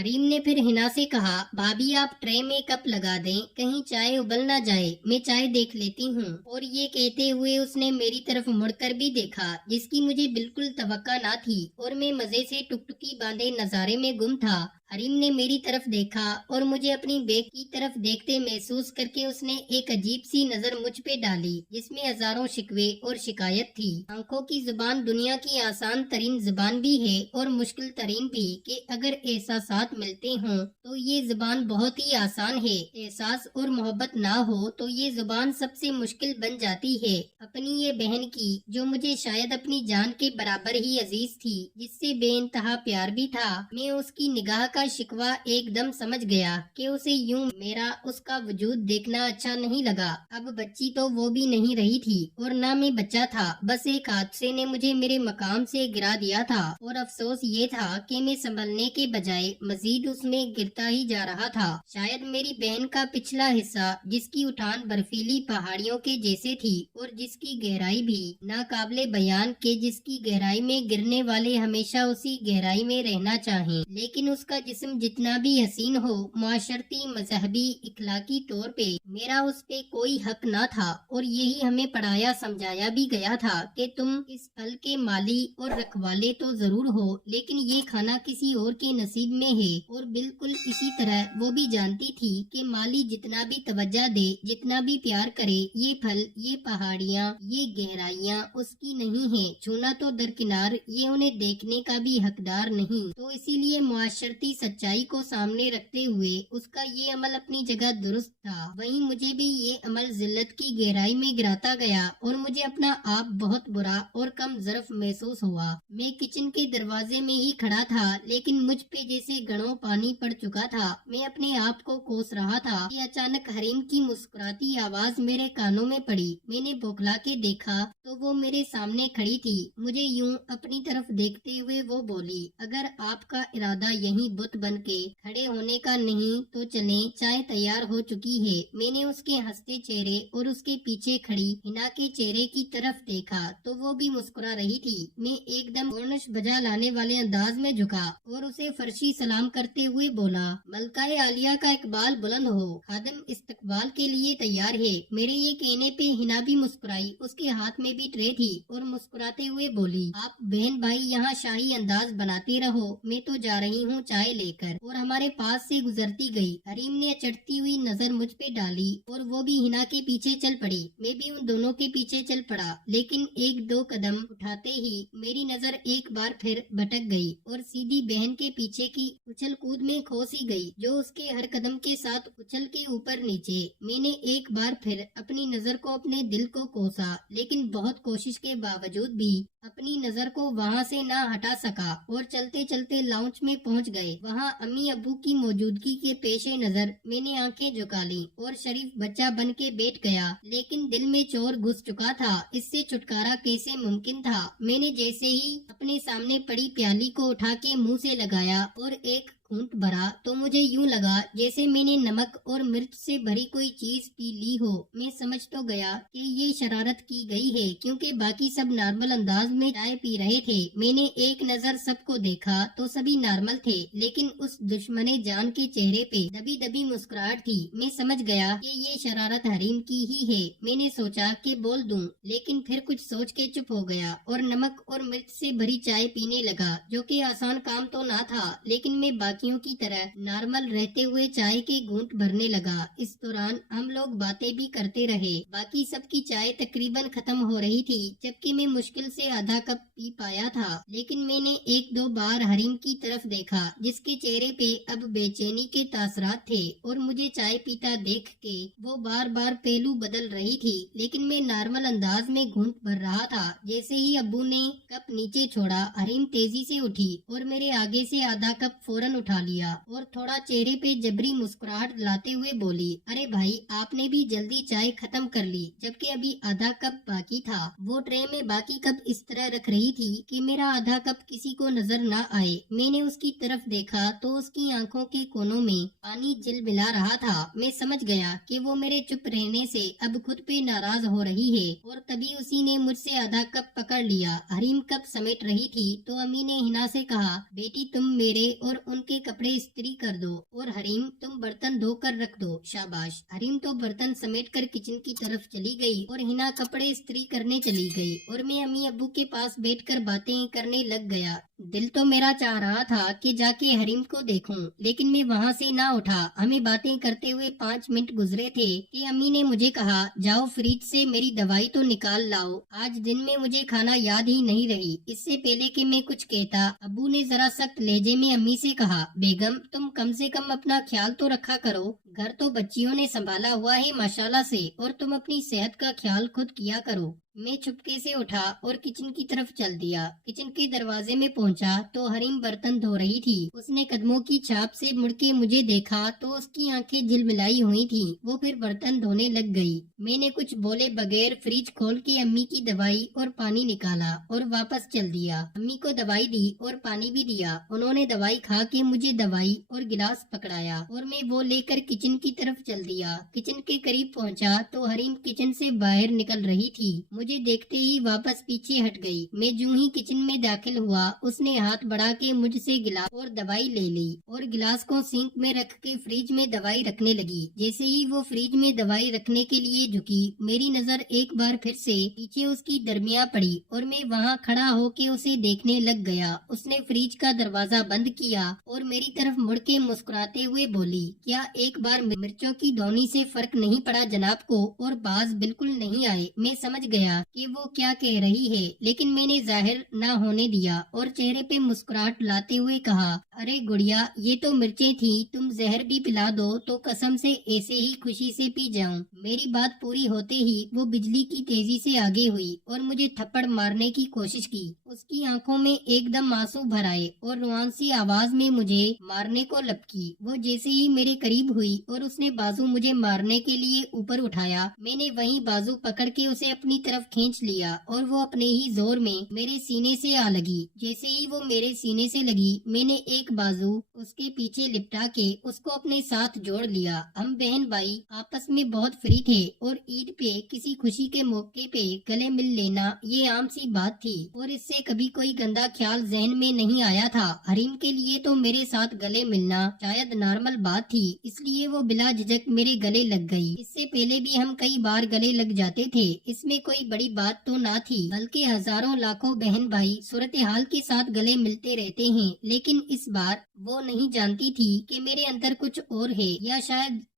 हरीम ने फिर हिना से कहा, भाभी आप ट्रे में कप लगा दें, कहीं चाय उबल ना जाए, मैं चाय देख लेती हूँ। और ये कहते हुए उसने मेरी तरफ मुड़कर भी देखा, जिसकी मुझे बिल्कुल तवक्का ना थी और मैं मजे से टुकटुकी बांधे नजारे में गुम था। हरीम ने मेरी तरफ देखा और मुझे अपनी बेग की तरफ देखते महसूस करके उसने एक अजीब सी नजर मुझ पे डाली, जिसमें हजारों शिकवे और शिकायत थी। आंखों की जुबान दुनिया की आसान तरीन जुबान भी है और मुश्किल तरीन भी, कि अगर एहसासात मिलते हों तो ये जुबान बहुत ही आसान है, एहसास और मोहब्बत ना हो तो ये जुबान सबसे मुश्किल बन जाती है। अपनी ये बहन की, जो मुझे शायद अपनी जान के बराबर ही अजीज थी, जिससे बेइंतहा प्यार भी था, मैं उसकी निगाह का शिकवा एकदम समझ गया कि उसे यूं मेरा उसका वजूद देखना अच्छा नहीं लगा। अब बच्ची तो वो भी नहीं रही थी और ना मैं बच्चा था, बस एक हादसे ने मुझे मेरे मकाम से गिरा दिया था और अफसोस ये था कि मैं संभलने के बजाय मजीद उसमें गिरता ही जा रहा था। शायद मेरी बहन का पिछला हिस्सा, जिसकी उठान बर्फीली पहाड़ियों के जैसे थी और जिसकी गहराई भी नाकाबिले बयान के, जिसकी गहराई में गिरने वाले हमेशा उसी गहराई में रहना चाहें, लेकिन उसका जिस्म जितना भी हसीन हो, माशरती मजहबी इखलाकी तौर पे मेरा उस पे कोई हक ना था। और यही हमें पढ़ाया समझाया भी गया था कि तुम इस फल के माली और रखवाले तो जरूर हो, लेकिन ये खाना किसी और के नसीब में है। और बिल्कुल इसी तरह वो भी जानती थी कि माली जितना भी तवज्जो दे, जितना भी प्यार करे, ये फल, ये पहाड़ियाँ, ये गहराइयाँ उसकी नहीं है। छूना तो दरकिनार, ये उन्हें देखने का भी हकदार नहीं। तो इसीलिए मुआशरती सच्चाई को सामने रखते हुए उसका ये अमल अपनी जगह दुरुस्त था। वहीं मुझे भी ये अमल जिल्लत की गहराई में गिराता गया और मुझे अपना आप बहुत बुरा और कम ज़र्फ महसूस हुआ। मैं किचन के दरवाजे में ही खड़ा था, लेकिन मुझ पे जैसे घड़ों पानी पड़ चुका था। मैं अपने आप को कोस रहा था कि अचानक हरीम की मुस्कुराती आवाज मेरे कानों में पड़ी। मैंने बौखला के देखा तो वो मेरे सामने खड़ी थी। मुझे यूं अपनी तरफ देखते हुए वो बोली, अगर आपका इरादा यहीं बुत बन के खड़े होने का नहीं तो चलें, चाय तैयार हो चुकी है। मैंने उसके हंसते चेहरे और उसके पीछे खड़ी हिना के चेहरे की तरफ देखा तो वो भी मुस्कुरा रही थी। मैं एकदम गोनश बजा लाने वाले अंदाज में झुका और उसे फर्शी सलाम करते हुए बोला, मलकाए आलिया का इकबाल बुलंद हो, खादिम इस्तकबाल के लिए तैयार है। मेरे ये कहने पे हिना भी मुस्कुराई। उसके हाथ में भी ट्रे थी और मुस्कुराते हुए बोली, आप बहन भाई यहाँ शाही अंदाज बनाते रहो, मैं तो जा रही हूँ चाय लेकर। और हमारे पास से गुजरती गई। हरीम ने चढ़ती हुई नजर मुझ पे डाली और वो भी हिना के पीछे चल पड़ी। मैं भी उन दोनों के पीछे चल पड़ा, लेकिन एक दो कदम उठाते ही मेरी नजर एक बार फिर भटक गई और सीधी बहन के पीछे की उछल कूद में खो सी गई, जो उसके हर कदम के साथ उछल के ऊपर नीचे। मैंने एक बार फिर अपनी नजर को अपने दिल को कोसा, लेकिन बहुत कोशिश के बावजूद भी अपनी नजर को वहाँ से ना हटा सका और चलते चलते लाउंज में पहुँच गए। वहाँ अम्मी अब्बू की मौजूदगी के पेशे नजर मैंने आंखें झुका ली और शरीफ बच्चा बन के बैठ गया, लेकिन दिल में चोर घुस चुका था। इससे छुटकारा कैसे मुमकिन था? मैंने जैसे ही अपने सामने पड़ी प्याली को उठा के मुँह से लगाया और एक घूंट भरा तो मुझे यूं लगा जैसे मैंने नमक और मिर्च से भरी कोई चीज पी ली हो। मैं समझ तो गया कि ये शरारत की गई है, क्योंकि बाकी सब नॉर्मल अंदाज में चाय पी रहे थे। मैंने एक नजर सबको देखा तो सभी नॉर्मल थे, लेकिन उस दुश्मने जान के चेहरे पे दबी दबी मुस्कुराहट थी। मैं समझ गया कि ये शरारत हरीम की ही है। मैंने सोचा कि बोल दूं, लेकिन फिर कुछ सोच के चुप हो गया और नमक और मिर्च से भरी चाय पीने लगा, जो कि आसान काम तो ना था, लेकिन मैं बाकियों की तरह नॉर्मल रहते हुए चाय के घूंट भरने लगा। इस दौरान हम लोग बातें भी करते रहे। बाकी सबकी चाय तकरीबन खत्म हो रही थी, जबकि मैं मुश्किल से आधा कप पी पाया था। लेकिन मैंने एक दो बार हरीम की तरफ देखा, जिसके चेहरे पे अब बेचैनी के तासरात थे और मुझे चाय पीता देख के वो बार बार पहलू बदल रही थी, लेकिन मैं नॉर्मल अंदाज में घूंट भर रहा था। जैसे ही अब्बू ने कप नीचे छोड़ा, हरीम तेजी से उठी और मेरे आगे से आधा कप फौरन उठा लिया और थोड़ा चेहरे पे जबरी मुस्कुराहट लाते हुए बोली, अरे भाई आपने भी जल्दी चाय खत्म कर ली, जबकि अभी आधा कप बाकी था। वो ट्रे में बाकी कप इस तरह रख रही थी कि मेरा आधा कप किसी को नजर न आए। मैंने उसकी तरफ देखा तो उसकी आंखों के कोनों में पानी जिलबिला रहा था। मैं समझ गया कि वो मेरे चुप रहने से अब खुद पे नाराज हो रही है और तभी उसी ने मुझसे आधा कप पकड़ लिया। हरीम कप समेट रही थी तो अम्मी ने हिना से कहा, बेटी तुम मेरे और उनके कपड़े इस्त्री कर दो और हरीम तुम बर्तन धो कर रख दो। शाबाश। हरीम तो बर्तन समेट कर किचन की तरफ चली गई और हिना कपड़े इस्त्री करने चली गई और मैं अम्मी अब्बू के पास बैठकर बातें करने लग गया। दिल तो मेरा चाह रहा था कि जाके हरीम को देखूं, लेकिन मैं वहां से ना उठा। हमें बातें करते हुए 5 मिनट गुजरे थे कि अम्मी ने मुझे कहा, जाओ फ्रिज से मेरी दवाई तो निकाल लाओ, आज दिन में मुझे खाना याद ही नहीं रही। इससे पहले कि मैं कुछ कहता, अब्बू ने जरा सख्त लहजे में अम्मी से कहा, बेगम तुम कम से कम अपना ख्याल तो रखा करो, घर तो बच्चियों ने संभाला हुआ है माशाल्लाह से, और तुम अपनी सेहत का ख्याल खुद किया करो। मैं चुपके से उठा और किचन की तरफ चल दिया। किचन के दरवाजे में पहुंचा तो हरीम बर्तन धो रही थी। उसने कदमों की छाप से मुड़ के मुझे देखा तो उसकी आंखें झिलमिलाई हुई थी। वो फिर बर्तन धोने लग गई। मैंने कुछ बोले बगैर फ्रिज खोल के अम्मी की दवाई और पानी निकाला और वापस चल दिया। अम्मी को दवाई दी और पानी भी दिया। उन्होंने दवाई खा के मुझे दवाई और गिलास पकड़ाया और मैं वो लेकर किचन की तरफ चल दिया। किचन के करीब पहुंचा तो हरीम किचन से बाहर निकल रही थी। मुझे देखते ही वापस पीछे हट गई। मैं जूं ही किचन में दाखिल हुआ, उसने हाथ बढ़ा के मुझसे गिलास और दवाई ले ली और गिलास को सिंक में रख के फ्रिज में दवाई रखने लगी। जैसे ही वो फ्रिज में दवाई रखने के लिए झुकी, मेरी नजर एक बार फिर से पीछे उसकी दरमिया पड़ी और मैं वहाँ खड़ा होके उसे देखने लग गया। उसने फ्रिज का दरवाजा बंद किया और मेरी तरफ मुड़ के मुस्कुराते हुए बोली, क्या एक बार मिर्चों की धौनी से फर्क नहीं पड़ा जनाब को? और बाज बिल्कुल नहीं आए। मैं समझ गया कि वो क्या कह रही है, लेकिन मैंने जाहिर ना होने दिया और चेहरे पे मुस्कुराहट लाते हुए कहा, अरे गुड़िया ये तो मिर्चें थी, तुम जहर भी पिला दो तो कसम से ऐसे ही खुशी से पी जाऊं। मेरी बात पूरी होते ही वो बिजली की तेजी से आगे हुई और मुझे थप्पड़ मारने की कोशिश की। उसकी आंखों में एकदम आंसू भर आए और रुआंसी आवाज में मुझे मारने को लपकी। वो जैसे ही मेरे करीब हुई और उसने बाजू मुझे मारने के लिए ऊपर उठाया, मैंने वही बाजू पकड़ के उसे अपनी तरफ खींच लिया और वो अपने ही जोर में मेरे सीने से आ लगी। जैसे ही वो मेरे सीने से लगी, मैंने एक बाजू उसके पीछे लिपटा के उसको अपने साथ जोड़ लिया। हम बहन भाई आपस में बहुत फ्री थे और ईद पे किसी खुशी के मौके पे गले मिल लेना ये आम सी बात थी और इससे कभी कोई गंदा ख्याल जहन में नहीं आया था। हरीम के लिए तो मेरे साथ गले मिलना शायद नॉर्मल बात थी, इसलिए वो बिला झिझक मेरे गले लग गई। इससे पहले भी हम कई बार गले लग जाते थे, इसमें कोई बड़ी बात तो ना थी, बल्कि हजारों लाखों बहन भाई सूरत हाल के साथ गले मिलते रहते हैं। लेकिन इस बार वो नहीं जानती थी कि मेरे अंदर कुछ और है,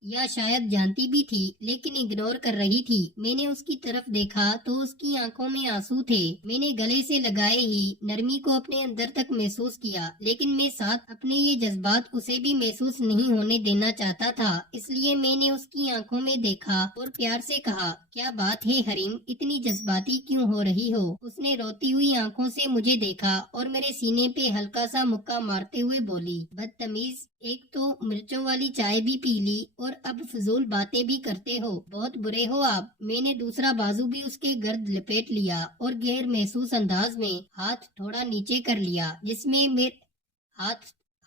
या शायद जानती भी थी लेकिन इग्नोर कर रही थी। मैंने उसकी तरफ देखा तो उसकी आंखों में आंसू थे। मैंने गले से लगाए ही नरमी को अपने अंदर तक महसूस किया, लेकिन मैं साथ अपने ये जज्बात उसे भी महसूस नहीं होने देना चाहता था। इसलिए मैंने उसकी आंखों में देखा और प्यार से कहा, क्या बात है हरीम, इतनी जज्बाती क्यों हो रही हो? उसने रोती हुई आंखों से मुझे देखा और मेरे सीने पे हल्का सा मुक्का मारते हुए बोली, बदतमीज, एक तो मिर्चों वाली चाय भी पी ली और अब फिजूल बातें भी करते हो, बहुत बुरे हो आप। मैंने दूसरा बाजू भी उसके गर्द लपेट लिया और गैर महसूस अंदाज में हाथ थोड़ा नीचे कर लिया,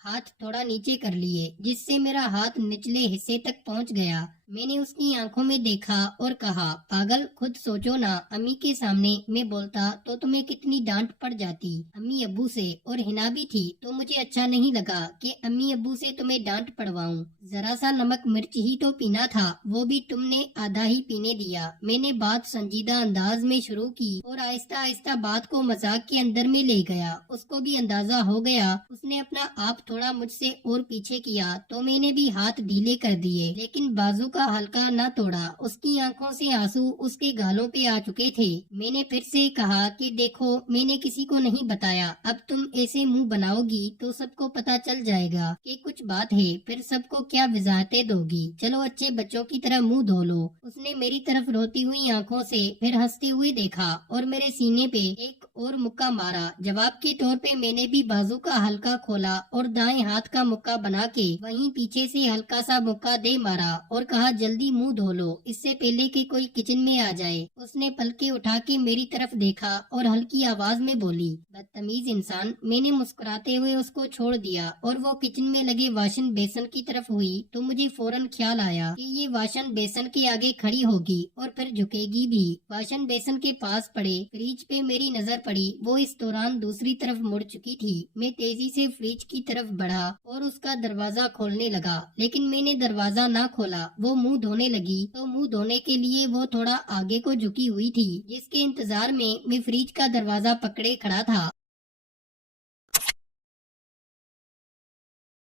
हाथ थोड़ा नीचे कर लिए जिससे मेरा हाथ निचले हिस्से तक पहुंच गया। मैंने उसकी आंखों में देखा और कहा, पागल, खुद सोचो ना, अम्मी के सामने मैं बोलता तो तुम्हें कितनी डांट पड़ जाती, अम्मी अब्बू से, और हिना भी थी, तो मुझे अच्छा नहीं लगा कि अम्मी अब्बू से तुम्हें डांट पड़वाऊं। जरा सा नमक मिर्च ही तो पीना था, वो भी तुमने आधा ही पीने दिया। मैंने बात संजीदा अंदाज में शुरू की और आहिस्ता आहिस्ता बात को मजाक के अंदर में ले गया। उसको भी अंदाजा हो गया। उसने अपना आप थोड़ा मुझसे और पीछे किया तो मैंने भी हाथ ढीले कर दिए, लेकिन बाजू का हल्का न तोड़ा। उसकी आंखों से आंसू उसके गालों पे आ चुके थे। मैंने फिर से कहा कि देखो, मैंने किसी को नहीं बताया, अब तुम ऐसे मुंह बनाओगी तो सबको पता चल जाएगा कि कुछ बात है, फिर सबको क्या वजाहतें दोगी। चलो अच्छे बच्चों की तरह मुंह धो लो। उसने मेरी तरफ रोती हुई आंखों से फिर हंसते हुए देखा और मेरे सीने पे एक और मुक्का मारा। जवाब के तौर पे मैंने भी बाजू का हल्का खोला और दाएं हाथ का मुक्का बना के वहीं पीछे से हल्का सा मुक्का दे मारा और कहा, कहा जल्दी मुंह धो लो इससे पहले कि कोई किचन में आ जाए। उसने पलके उठा के मेरी तरफ देखा और हल्की आवाज में बोली, बदतमीज इंसान। मैंने मुस्कुराते हुए उसको छोड़ दिया और वो किचन में लगे वाशन बेसन की तरफ हुई तो मुझे फौरन ख्याल आया कि ये वाशन बेसन के आगे खड़ी होगी और फिर झुकेगी भी। वाशन बेसन के पास पड़े फ्रिज पे मेरी नजर पड़ी, वो इस दौरान दूसरी तरफ मुड़ चुकी थी। मैं तेजी से फ्रिज की तरफ बढ़ा और उसका दरवाजा खोलने लगा, लेकिन मैंने दरवाजा ना खोला। वो मुंह धोने लगी तो मुंह धोने के लिए वो थोड़ा आगे को झुकी हुई थी, जिसके इंतजार में मैं फ्रिज का दरवाजा पकड़े खड़ा था।